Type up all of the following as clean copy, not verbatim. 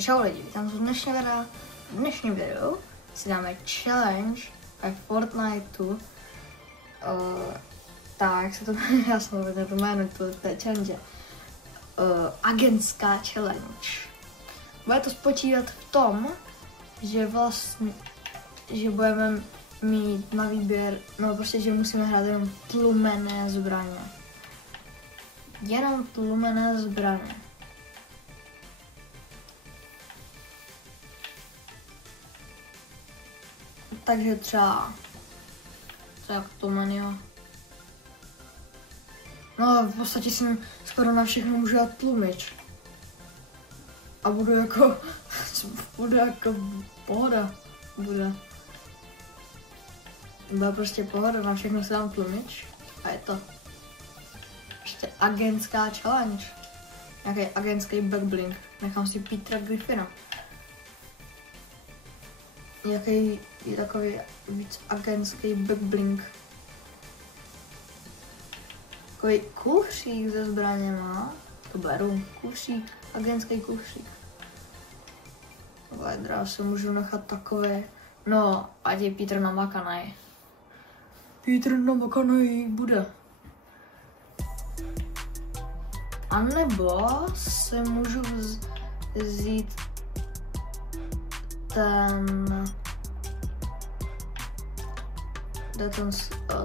Čau lidi, vítám v dnešním videu si dáme challenge ve Fortniteu. Tak se to já jsem uvedl to jméno té challenge. Agentská challenge. Bude to spočívat v tom, že vlastně, že budeme mít na výběr, no prostě, že musíme hrát jenom tlumené zbraně. Jenom tlumené zbraně. Takže třeba tlumen, jo. No v podstatě jsem skoro na všechno můžu dát tlumič. A budu jako pohoda. Bude prostě pohoda, na všechno si dám tlumič a je to. Ještě agentská challenge. Nějaký agentský backblink. Nechám si Petera Griffina. Jaký je takový víc agentský backblink. Takový kufřík se zbraněma. To beru. Kufřík, agentský kufřík. Vedra se můžu nechat takové. No, ať je Petr namakanej. Petr namakanej bude. A nebo se můžu vzít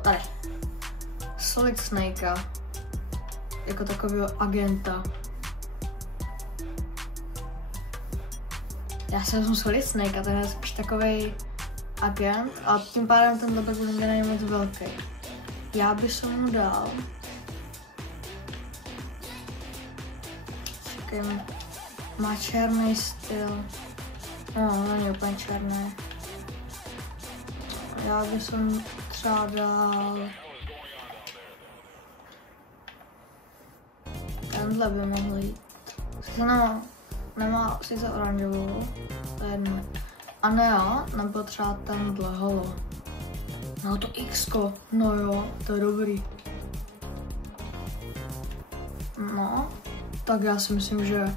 tady. Solid Snakea. Jako takového agenta. Já si vezmu Solid Snakea, ten je spíš takovej agent a tím pádem ten backblink není moc velký. Já bych mu dal. Čekám. Má černý styl. No, není úplně černé. Já bych třeba dal. Tenhle by mohl jít. Sice nemá sice oranžovou, to je jedno. A ne jo, nebo třeba tenhle, holo. No to X-ko, no jo, to je dobrý. No, tak já si myslím, že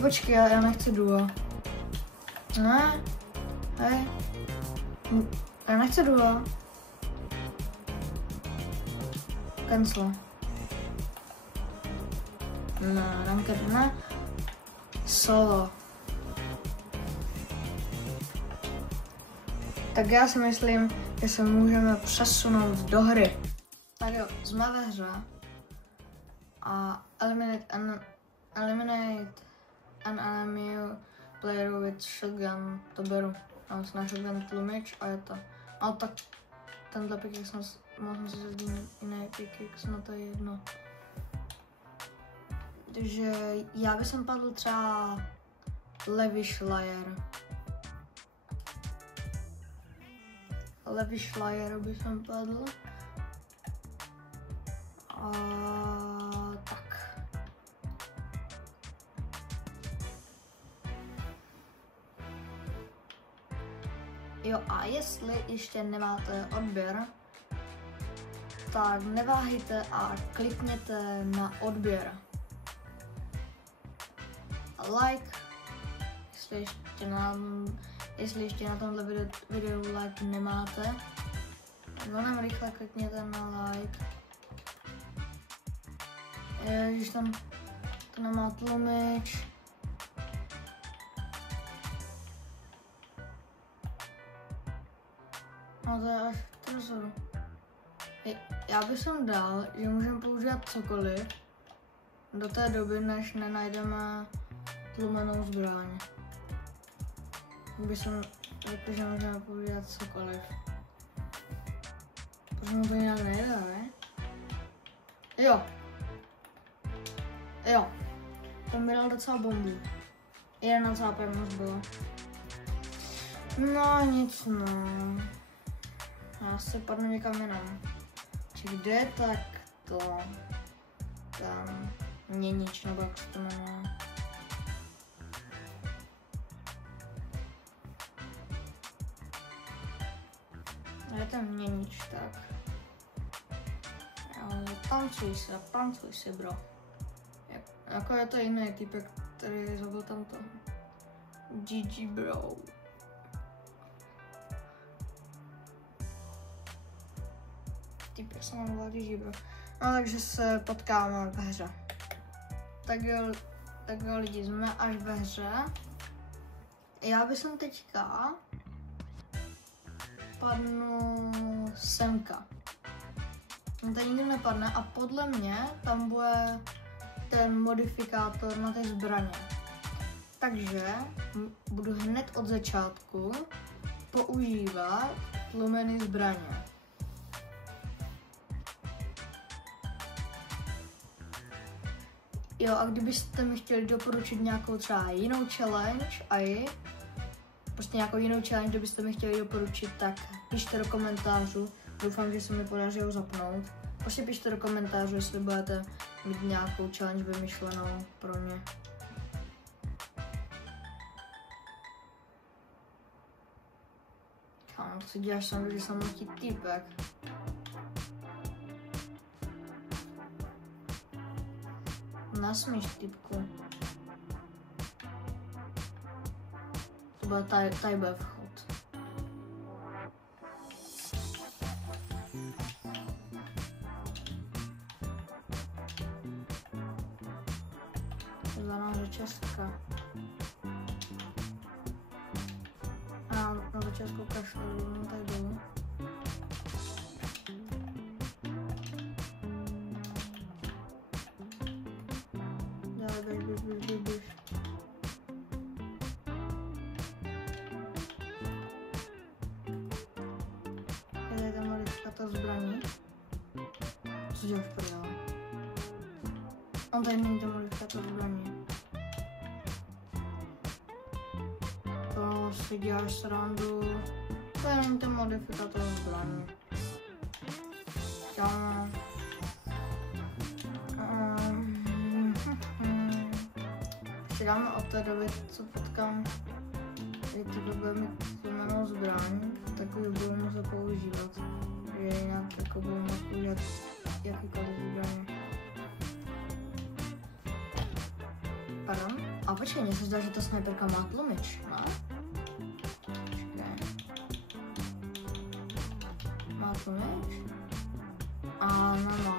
počkej, já nechci duo. Ne, hej, já nechci duo. Cancel. Ne, ranked ne. Solo. Tak já si myslím, že se můžeme přesunout do hry. Tak jo, jsme ve hře. A eliminate an enemy player with shotgun, to beru. Mám si na shotgun tlumič a je to. Ale tak tenhle pickaxe možná si vzít jiný pickaxe, no to je jedno. Takže já bych padl třeba Levish Liar. Levish Liar bych padl. A tak. Jo, a jestli ještě nemáte odběr, tak neváhejte a klikněte na odběr. Like, jestli ještě na tomhle videu like nemáte, jenom rychle klikněte na like. Ježiš, tam to nemá tlumič. No to je až trzoru. Já bych sem dal, že můžeme používat cokoliv do té doby, než nenajdeme tlumenou zbraň. Bych jsem řekl, že můžeme používat cokoliv. Proč mu to nějak nejde, ne? Jo. To mi dal docela bombu. 11 HP moc bylo. No nic, no. Já se padnu někam jinam. Či kde, tak to. Tam měnič, nebo jak se to jmenuje. Je ten měnič, tak. Ale pancuj se, bro. Jako je to jiný typek, to tady zabil tam to. GG bro. Typek se jmenoval GG bro. No takže se potkáme v hře. Tak jo lidi, jsme až ve hře. Já bych teďka padnu semka. On tady nikdy nepadne a podle mě tam bude ten modifikátor na ty zbraně. Takže budu hned od začátku používat tlumený zbraně. Jo, a kdybyste mi chtěli doporučit nějakou třeba jinou challenge prostě nějakou jinou challenge, kdybyste mi chtěli doporučit, tak pište do komentářů. Doufám, že se mi podaří ho zapnout. Prostě pište do komentářů, jestli budete mít nějakou challenge vymyšlenou pro mě. Kámo, co děláš tam, že jsem nějaký týpek? Nasmíš, typku. To bude tady bude vchod. Za náš Česka. A na začátku kašlu, tak dolů. Běž. Je tady ten modifikátor zbraní. Co děláš prdele? On tady není ten modifikátor zbraní. To si děláš srandu. To je jenom ten modifikátor zbraní. Kámo. Dáme od té doby, co potkám, že ty bude mít tlumenou zbraň, tak ji budu muset používat. Že jinak jako budu muset používat jakýkoliv zbraň. Pardon? A počkej, mně se zdá, že ta sniperka má tlumič, ne? Počkej. Má tlumič? A nemá.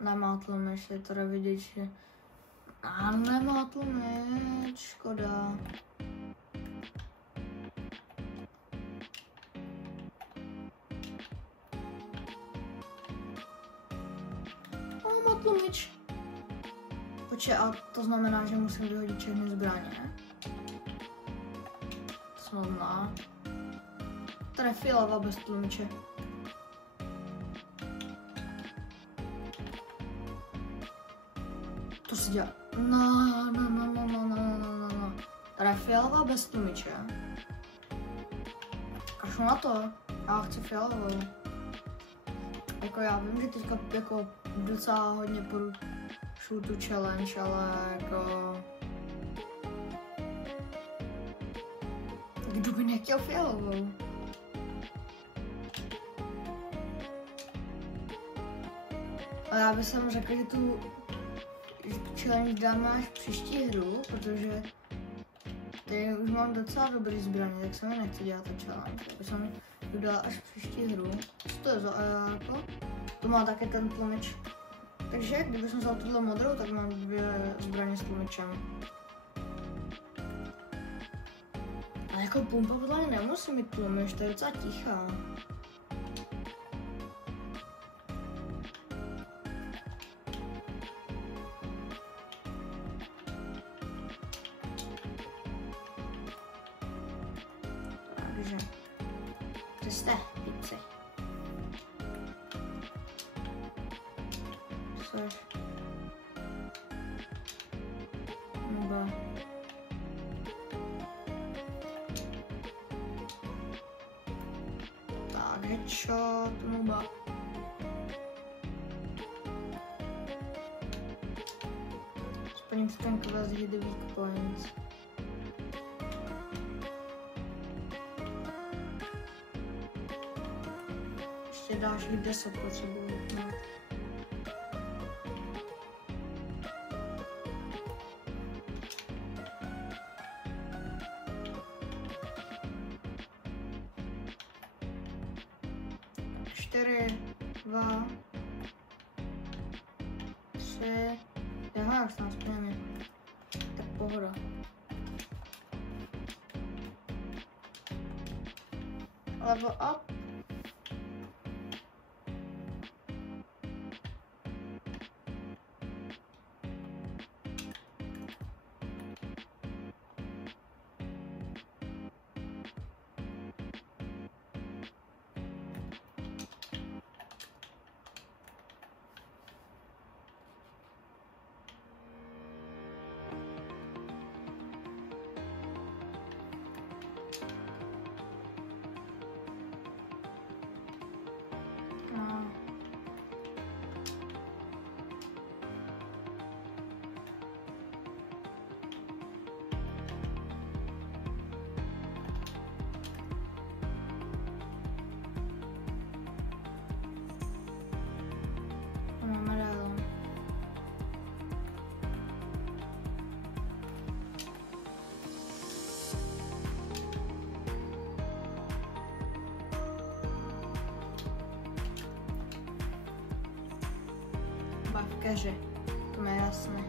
Nemá tlumič, je teda vidět, že a nemá tlumič, škoda. A má tlumič. Počkej, a to znamená, že musím vyhodit všechny zbraně? Co zná? Tady je fialová bez tlumiče. To si dělá. No. Tady je fialová bez tlumiče. Kašlu na to. Já chci fialovou. Jako já vím, že teďka jako docela hodně porušu tu challenge, ale jako... Kdo by nechtěl fialovou? A já bych sem řekl, že tu challenge dáme až příští hru, protože tady už mám docela dobrý zbraně, tak se mi nechci dělat ten challenge. Já bych jsem dala až příští hru. Co to je za AR? To má také ten tlumič. Takže kdybych vzal tuhle modrou, tak mám 2 zbraně s tlumičem. Ale jako pumpa podle mě nemusí mít tlumič, to je docela tichá. Takže, přeste, píci. Což? Nuba. Tak, headshot, nuba. Splním si ten quest hit the weak points. Ještě dalších 10 potřebuji. 4, 2, 3. Aha, jak se nás splněme. Tak pohoda. Level up. V keři, to mi je jasné.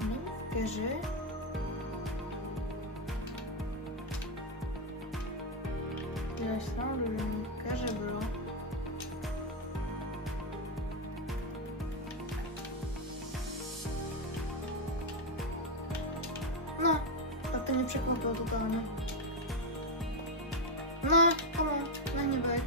V keři. Děláš srandu, že mi v keři, bro. No, tak to mě překvapilo totálně. No, come on, není být.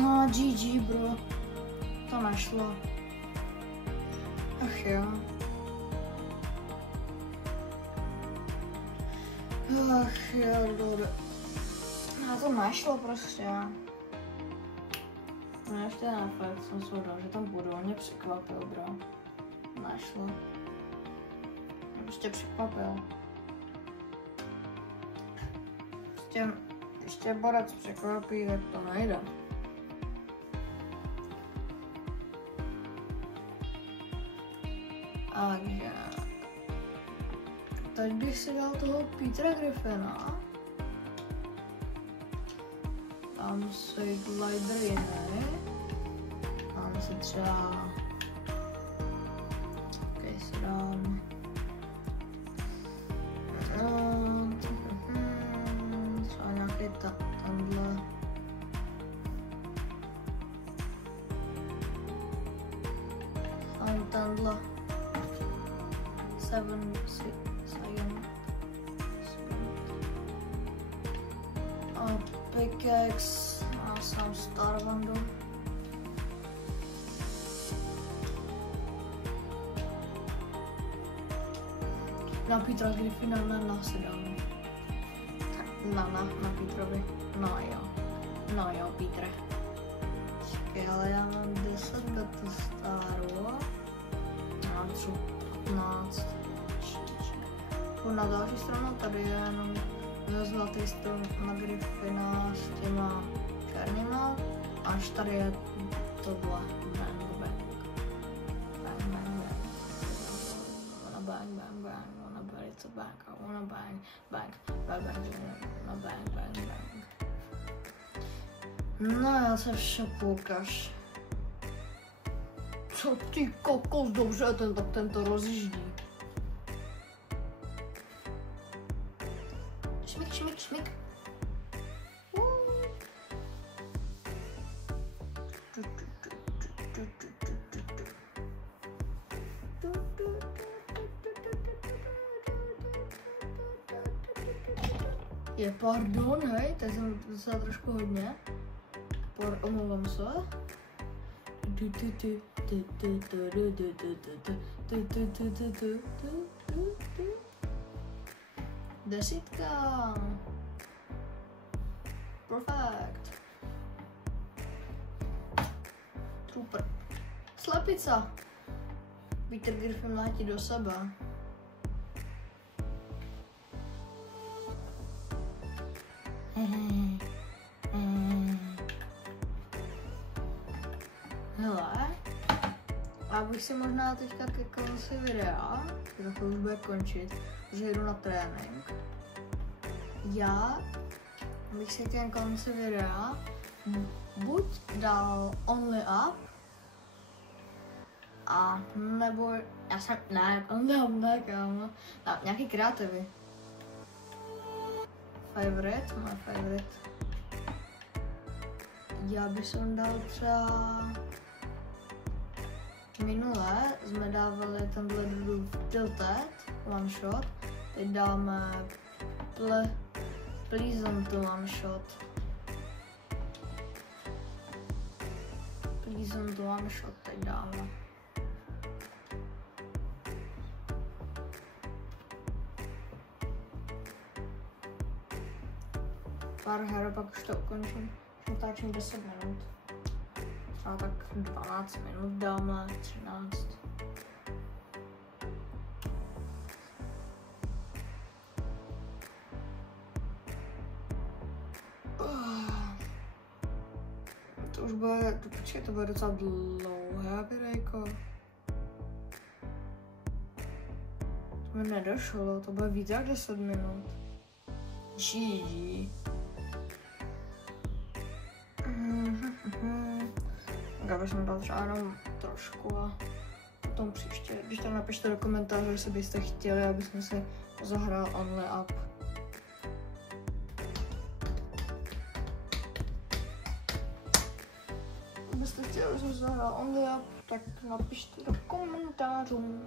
No, GG, bro. To nešlo. Ach jo. Ach jo, dobré. No, to nešlo prostě. No ještě na fakt jsem se udal, že tam budu, on mě překvapil, bro. Našlo. Mě prostě překvapil. Ještě borec překvapí, tak to nejde. Takže... Teď bych si dal toho Petera Griffina. Dám si library, ne? Dám si třeba... Okay, si dám... třeba nějaký tenhle... Dám tenhle... 7, 6, 7... Pickaxe a sám Starvandu. Na Petra Griffina si dám. Na Petrovi. No jo, Petre. Čekaj, ale já mám 10 beta staru. Já mám 15. Půjdu na další stranu, tady je jenom zlatý strom na Griffina s těma černýma, až tady je tohle. Bang, bang. Bang, bang, bang. Wanna bang, bang, bang. Wanna bury to bang. I wanna bang, bang. Bang, bang, wanna bang, bang, bang. No já se vše poukaž. Co ty kokos, dobře, ten to rozjíždí. Šmik. Je, pardon, hej, teď jsem docela trošku hodně. Omlouvám se. Desítka. Perfect. Super. Slepica. Peter Griffin letí do sebe. Hele, abych si možná teďka ke konci videa, že to už bude končit, že jdu na trénink. Já bych si ke konci videa buď dal only up, a nebo já jsem, ne, only up ne, kámo, nějaký kreativy. Favorite, můj favorite. Já bych som dal třeba minule jsme dávali tenhle druh tilted, one shot, teď dáme pleasant one shot. Pleasant one shot teď dáme. Pár her, pak už to ukončím. Natáčím 10 minut. A tak 12 minut dáme, 13. To už bude, počkej, to bude docela dlouhé videjko. To mi nedošlo, to bude víc jak 10 minut. GG. Já bych dal třeba jenom trošku a potom příště, když tam napište do komentářů, jestli byste chtěli, aby jsme si zahrál only up. Kdybyste chtěli, aby jsem zahrál only up, tak napište do komentářů.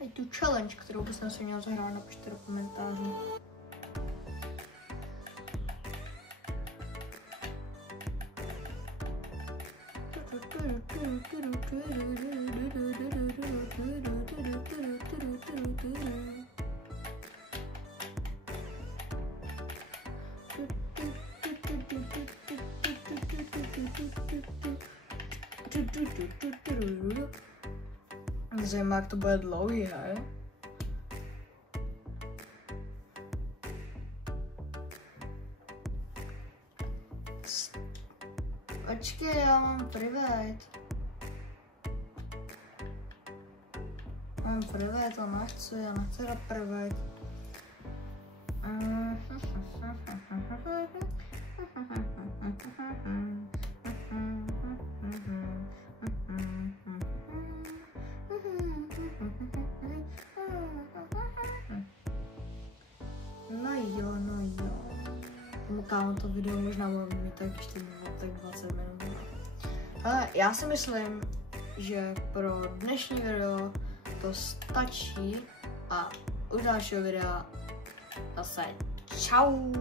I tu challenge, kterou byste si měl zahrát, napište do komentářů. Zajímá, jak to bude dlouhý, hej? Počkej, já mám private. Mám private a nechci, já nechci dát private. No jo. Kámo, to video možná bude mít tak ještě tak 20 minut. Ale já si myslím, že pro dnešní video to stačí a u dalšího videa zase čau.